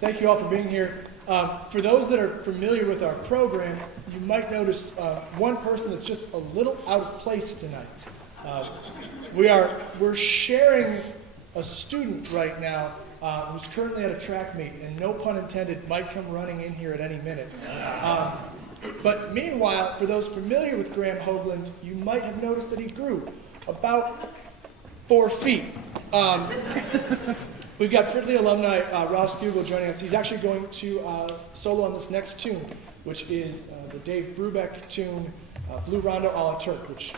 Thank you all for being here. For those that are familiar with our program, you might notice one person that's just a little out of place tonight. We're sharing a student right now who's currently at a track meet, and no pun intended, might come running in here at any minute. But meanwhile, for those familiar with Graham Hoagland, you might have noticed that he grew about 4 feet. We've got Fridley alumni Ross Bugle joining us. He's actually going to solo on this next tune, which is the Dave Brubeck tune, Blue Rondo a la Turk, which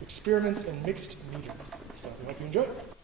experiments in mixed meters. So I hope you enjoy it.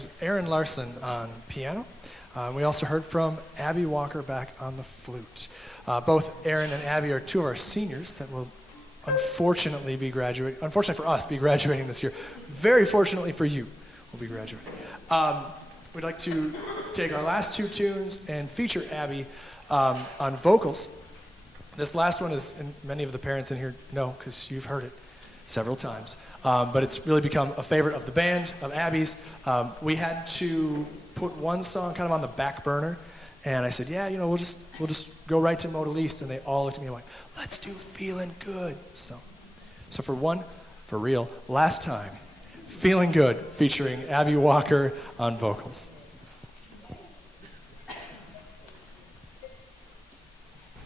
was Aaron Larson on piano. We also heard from Abby Walker back on the flute. Both Aaron and Abby are two of our seniors that will unfortunately for us, be graduating this year. Very fortunately for you, will be graduating. We'd like to take our last two tunes and feature Abby on vocals. This last one is, and many of the parents in here know because you've heard it several times, but it's really become a favorite of the band, of Abby's. We had to put one song kind of on the back burner, and I said, yeah, we'll just go right to Modal East, and they all looked at me and went, let's do Feeling Good. So for real, last time, Feeling Good, featuring Abby Walker on vocals.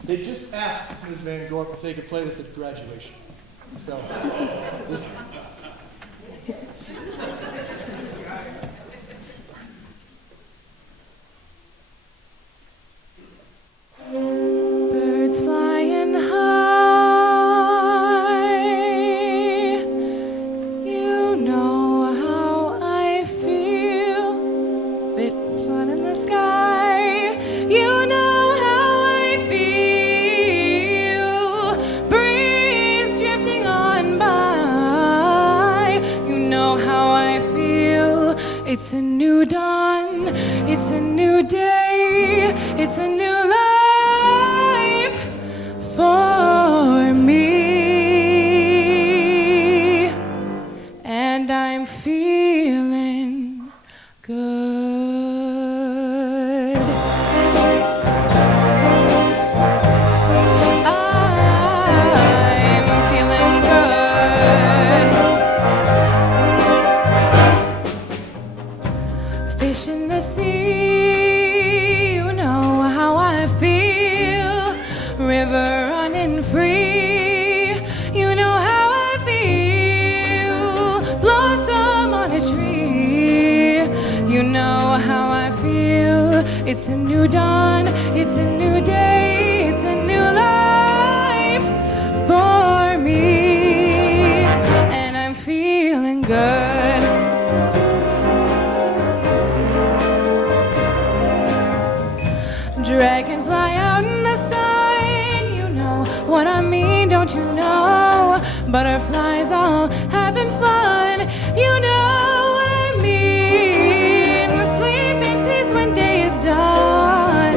They just asked Ms. Van Gorp if they could play this at graduation. So, Birds flying high, you know how I feel. Bit sun in the sky, you know how I feel. Breeze drifting on by, you know how I feel. It's a new dawn, it's a new day, it's a new life for me, and I'm feeling good. I'm feeling good. Fish in the sea, you know how I feel. River running free, you know how I feel. Blossom on a tree, you know how I feel. It's a new dawn, it's a new day, it's a new life for me, and I'm feeling good. Dragonfly out in the sun, you know what I mean, don't you know? Butterflies all having fun, you know what I mean. The sleeping peace when day is done,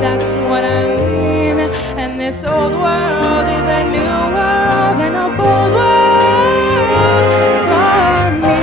that's what I mean. And this old world is a new world and a bold world for me.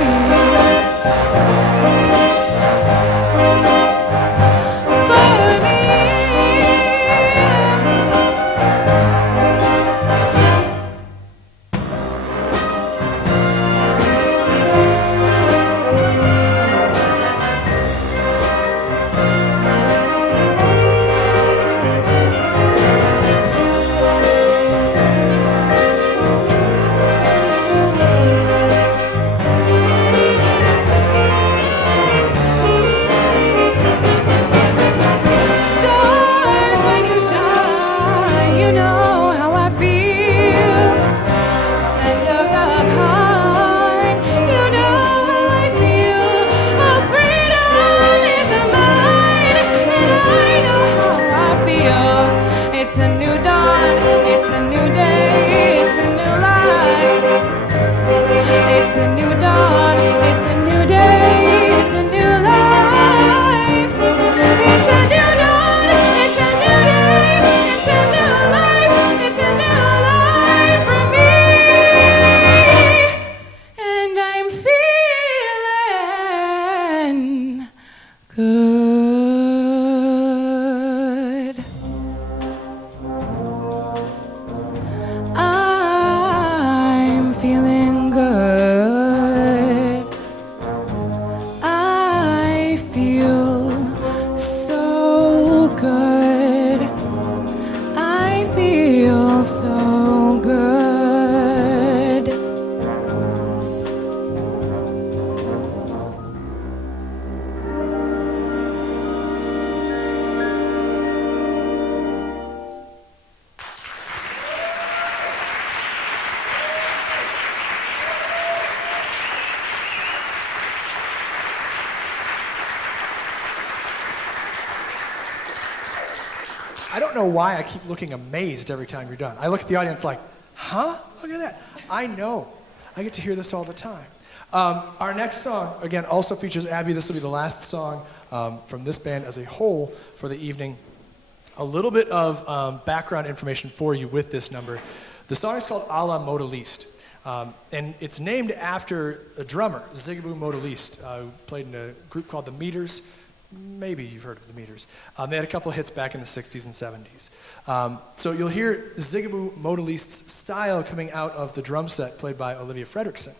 know why I keep looking amazed every time you're done. I look at the audience like, huh? Look at that. I know. I get to hear this all the time. Our next song, again, also features Abby. This will be the last song from this band as a whole for the evening. A little bit of background information for you with this number. The song is called A la Modaliste. And it's named after a drummer, Zigaboo Modaliste, who played in a group called the Meters. Maybe you've heard of the Meters. They had a couple of hits back in the 60s and 70s. So you'll hear Zigaboo Modaliste's style coming out of the drum set played by Olivia Fredrickson.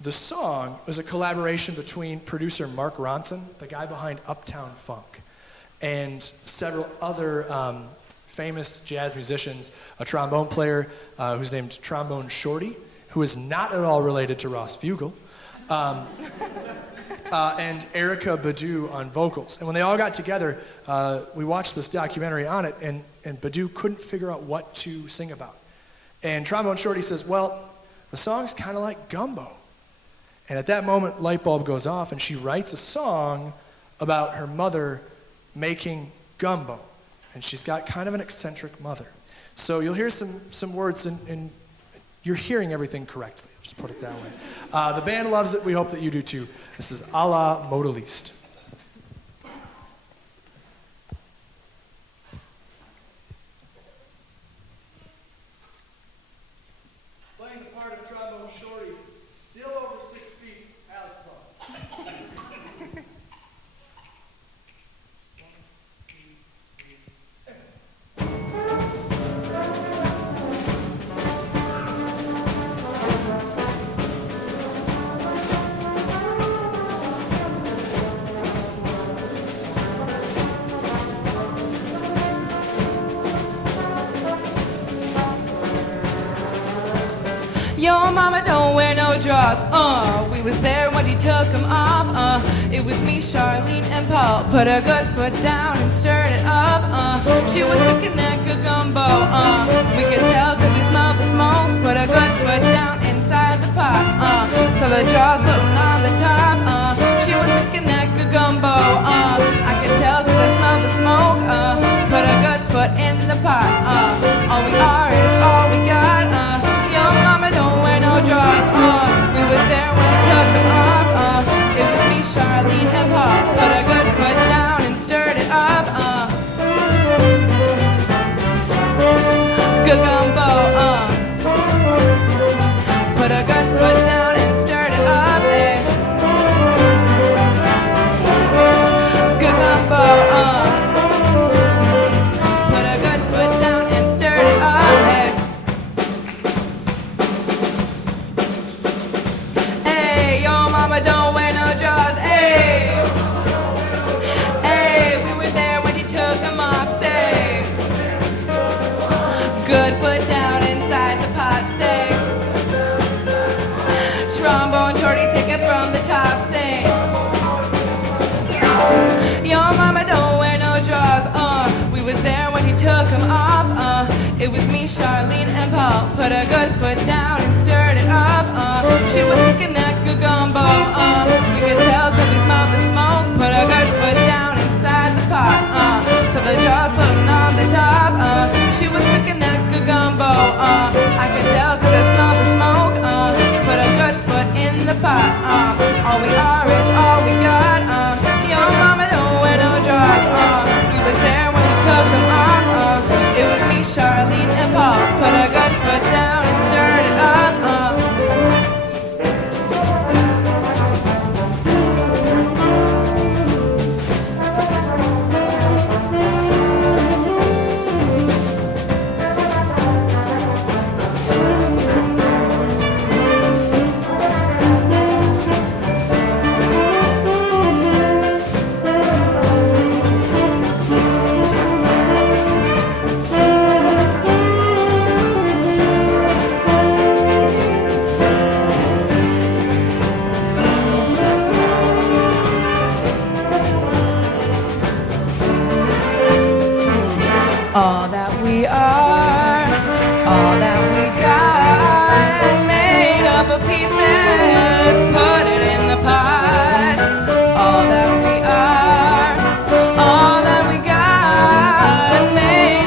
The song was a collaboration between producer Mark Ronson, the guy behind Uptown Funk, and several other famous jazz musicians, a trombone player who's named Trombone Shorty, who is not at all related to Ross Fugel, and Erica Badu on vocals. And when they all got together, we watched this documentary on it, and Badu couldn't figure out what to sing about. And Trombone Shorty says, well, the song's kind of like gumbo. And at that moment, light bulb goes off, and she writes a song about her mother making gumbo. And she's got kind of an eccentric mother. So you'll hear some words, and you're hearing everything correctly. I'll just put it that way. The band loves it. We hope that you do too. This is A la Modaliste. Playing the part of Trombone Shorty, still over 6 feet, Alex Paul. Your mama don't wear no drawers, we was there when he took them off, it was me, Charlene, and Paul, put a good foot down and stirred it up, she was cooking that good gumbo, we could tell cause we smelled the smoke, put a good foot down inside the pot, so the drawers floating on the top, she was cooking that good gumbo, I could tell cause I smelled the smoke, put a good foot in the pot, all we are is all we got, your mama don't wear no drawers, we was there when he took them off, it was me, Charlene, and Paul, put a good foot down and stirred it up, good gumbo, put a good foot down and stirred it up, good gumbo, put a good foot down and stirred it up, hey, your mama don't wear no drawers, hey, hey, we were there when he took them off, say, good foot down inside the pot, say, trombone shorty, take it from the top, say, your mama don't wear no drawers, we was there when he took them off, it was me, Charlene, and Paul, put a good foot down and stirred it up, she was cooking that good gumbo, we could tell cause we smelled the smoke, put a good foot down inside the pot, so the drawers floating on the top, she was cooking that good gumbo, I could tell cause I smelled the smoke, put a good foot in the pot, all we are is all we got, your mama don't wear no drawers, we was there when he took them off, it was me, Charlene, and Paul, put a good foot down and stirred it up, all that we are, all that we got, made up of pieces, put it in the pot. All that we are, all that we got, made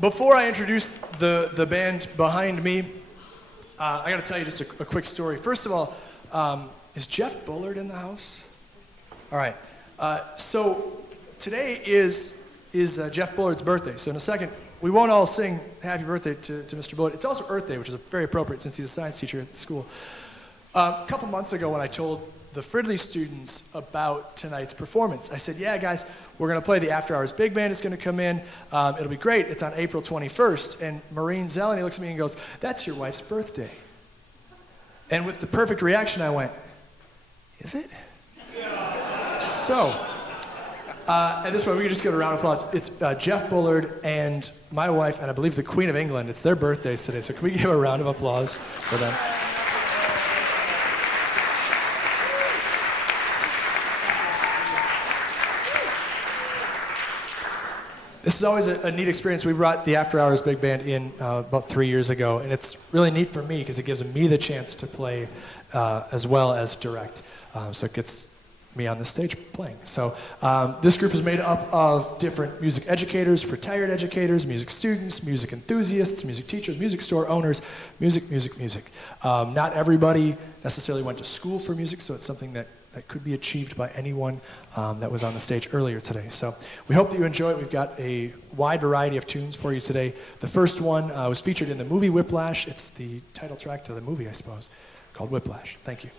Before I introduce the band behind me, I got to tell you just a quick story. First of all, is Jeff Bullard in the house? All right. So today is Jeff Bullard's birthday. So in a second, we won't all sing happy birthday to Mr. Bullard. It's also Earth Day, which is very appropriate since he's a science teacher at the school. A couple months ago when I told the Fridley students about tonight's performance, I said, yeah, guys, we're going to play the After Hours Big Band. It's going to come in. It'll be great. It's on April 21st. And Maureen Zeleny looks at me and goes, that's your wife's birthday. And with the perfect reaction, I went, is it? So, at this point, we can just give a round of applause. It's Jeff Bullard and my wife, and I believe the Queen of England. It's their birthdays today, so can we give a round of applause for them? This is always a neat experience. We brought the After Hours Big Band in about 3 years ago, and it's really neat for me because it gives me the chance to play as well as direct. So it gets me on the stage playing. So this group is made up of different music educators, retired educators, music students, music enthusiasts, music teachers, music store owners, music. Not everybody necessarily went to school for music, so it's something that could be achieved by anyone that was on the stage earlier today. So we hope that you enjoy it. We've got a wide variety of tunes for you today. The first one was featured in the movie Whiplash. It's the title track to the movie, I suppose, called Whiplash. Thank you.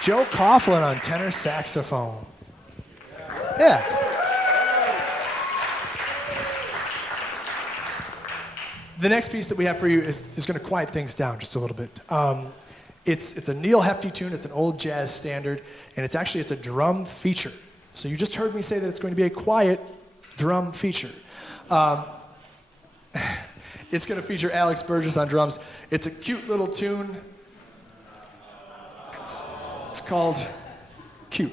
Joe Coughlin on tenor saxophone. Yeah. The next piece that we have for you is going to quiet things down just a little bit. It's a Neil Hefti tune. It's an old jazz standard, and it's a drum feature. So you just heard me say that it's going to be a quiet drum feature. It's going to feature Alex Burgess on drums. It's a cute little tune. It's called Cute.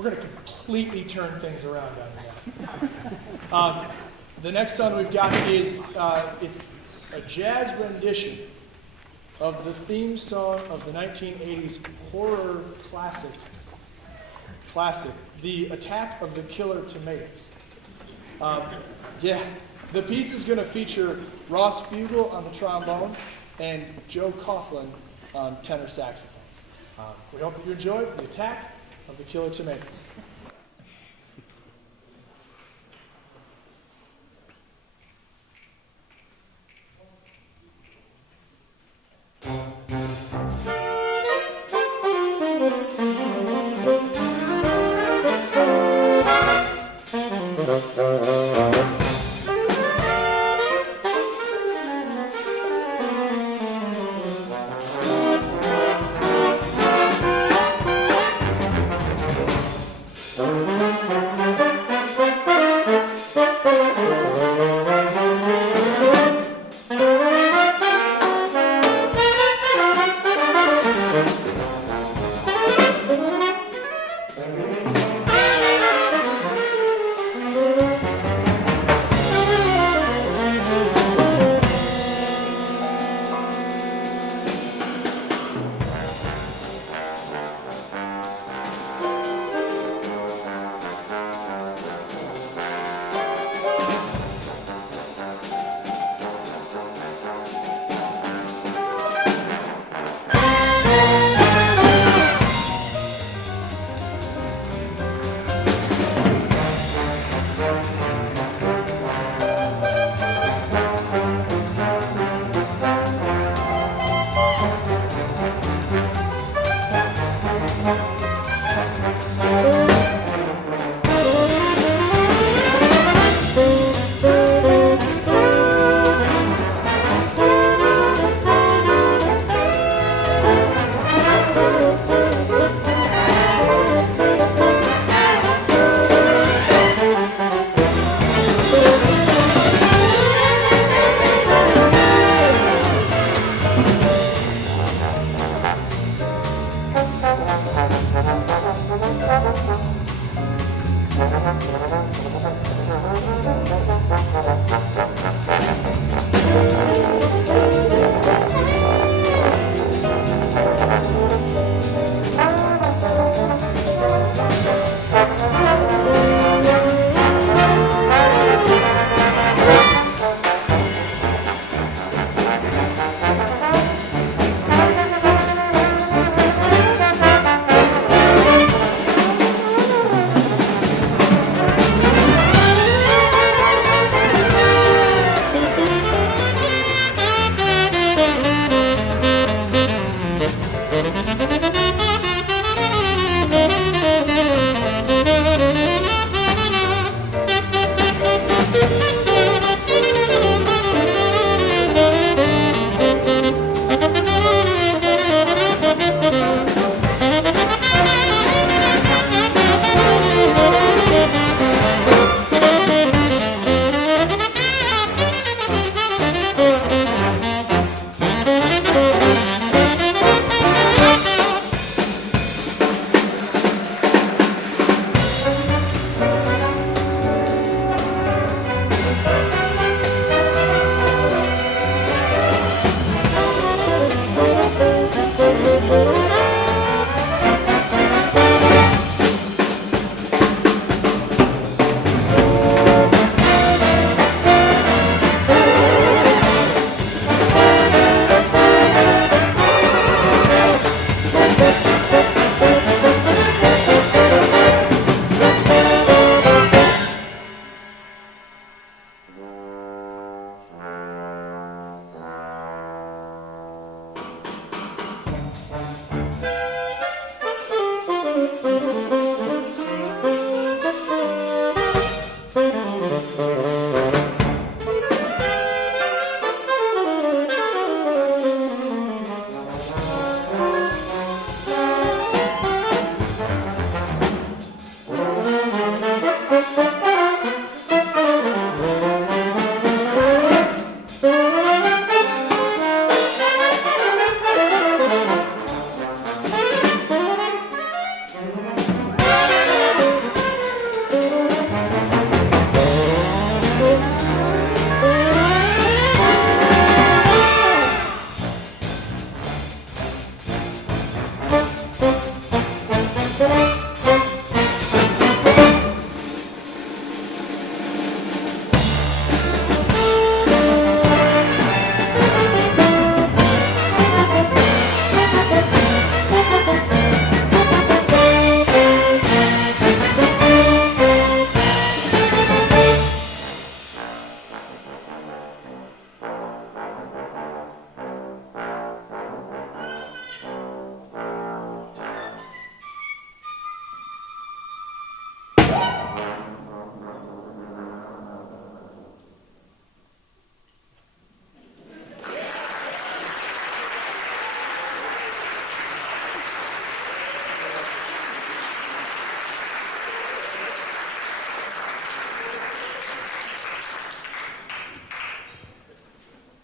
We're going to completely turn things around out here. The next song we've got is it's a jazz rendition of the theme song of the 1980s horror classic, The Attack of the Killer Tomatoes. The piece is going to feature Ross Bugle on the trombone and Joe Coughlin on tenor saxophone. We hope that you enjoy The Attack of the Killer Tomatoes.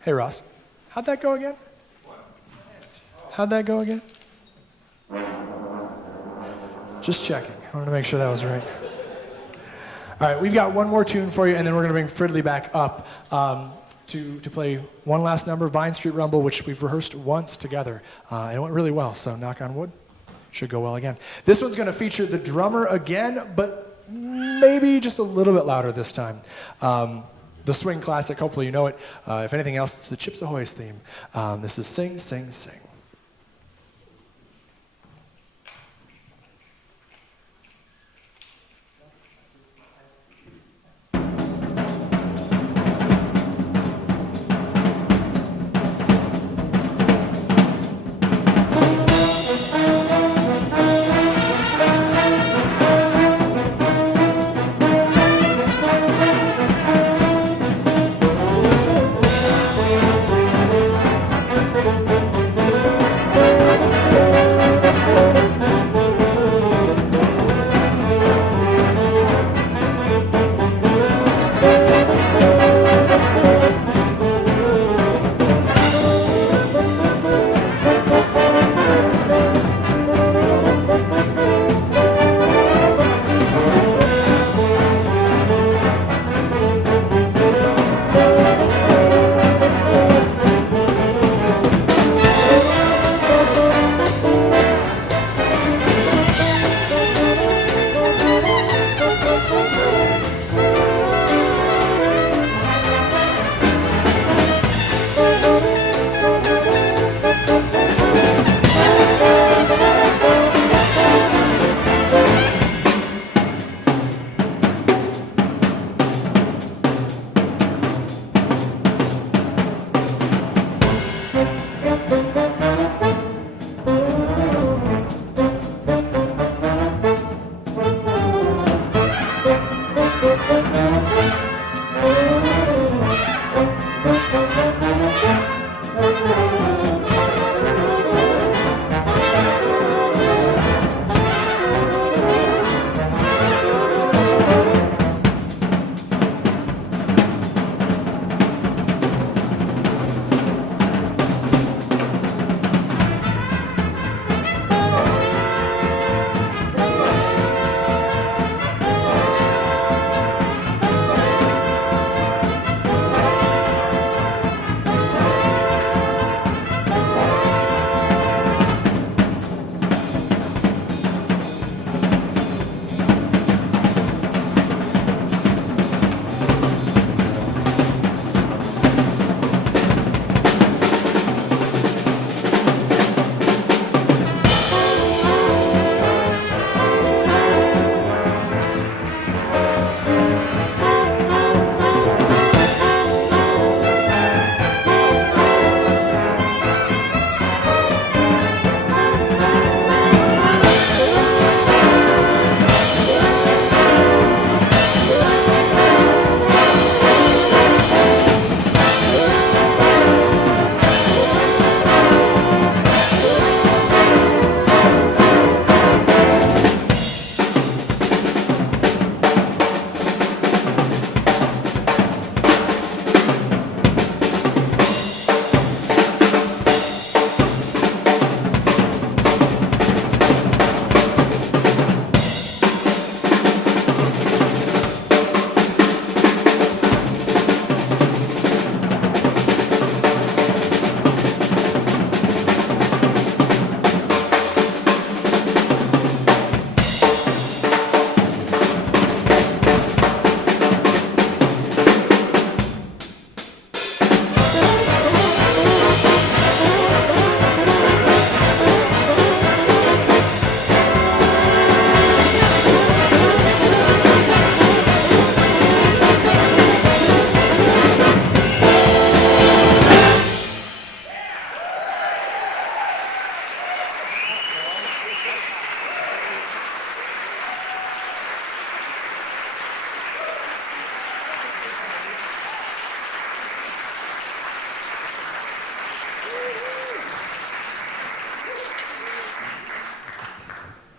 Hey, Ross, how'd that go again? How'd that go again? Just checking. I wanted to make sure that was right. All right, we've got one more tune for you, and then we're going to bring Fridley back up to play one last number, Vine Street Rumble, which we've rehearsed once together. It went really well, so knock on wood. Should go well again. This one's going to feature the drummer again, but maybe just a little bit louder this time. The swing classic, hopefully you know it. If anything else, it's the Chips Ahoy's theme. This is Sing, Sing, Sing.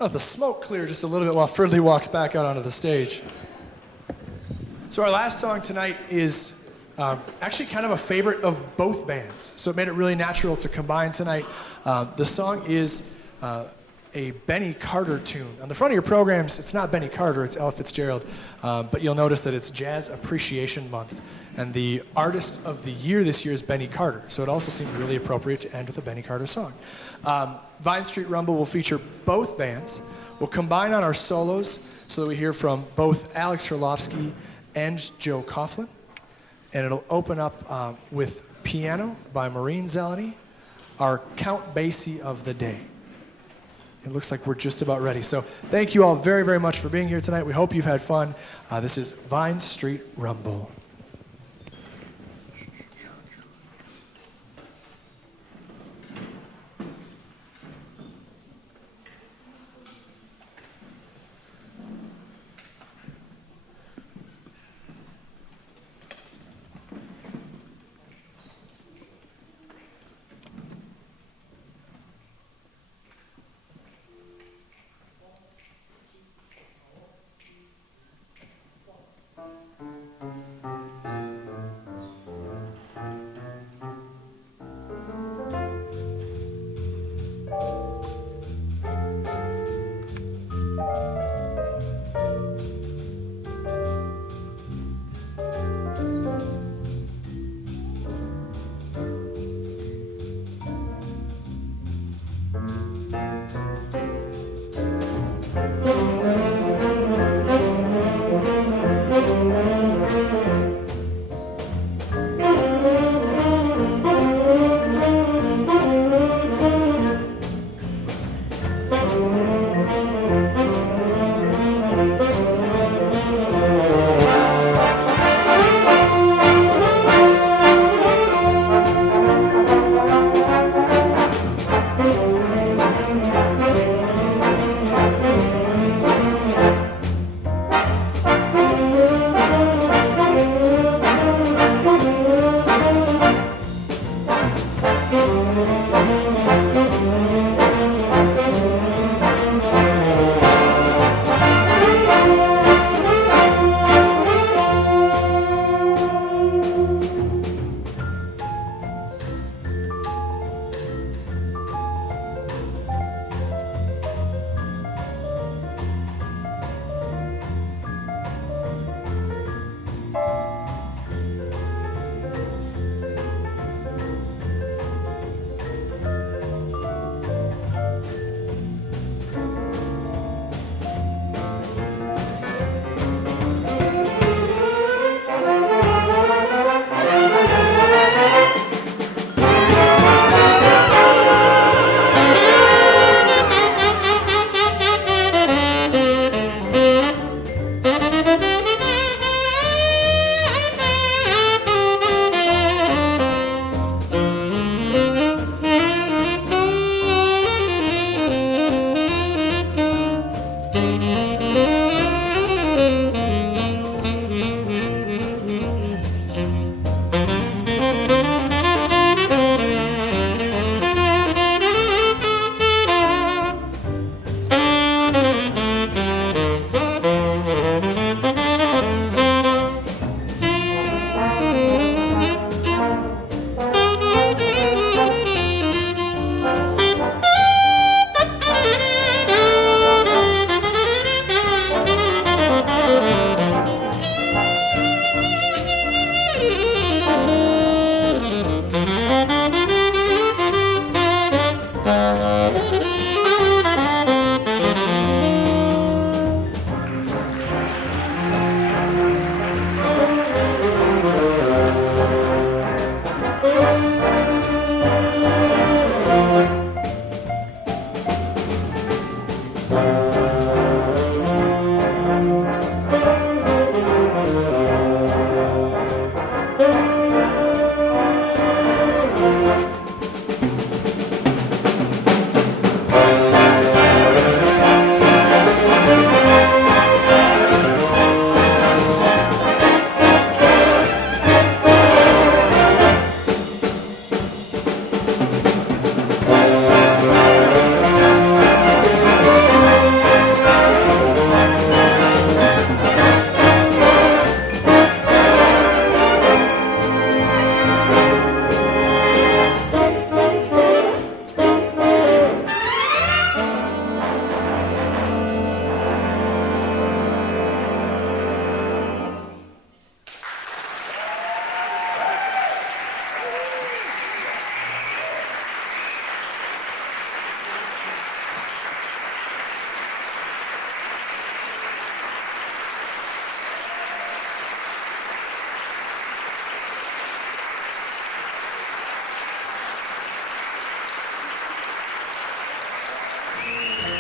let the smoke clear just a little bit while Fridley walks back out onto the stage. So our last song tonight is actually kind of a favorite of both bands, so it made it really natural to combine tonight. The song is a Benny Carter tune. On the front of your programs, it's not Benny Carter, it's Ella Fitzgerald, but you'll notice that it's Jazz Appreciation Month, and the artist of the year this year is Benny Carter, so it also seemed really appropriate to end with a Benny Carter song. Vine Street Rumble will feature both bands. We'll combine on our solos so that we hear from both Alex Herlovsky and Joe Coughlin, and it'll open up with piano by Maureen Zeleny, our Count Basie of the day. It looks like we're just about ready. So thank you all very, very much for being here tonight. We hope you've had fun. This is Vine Street Rumble.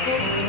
Thank you.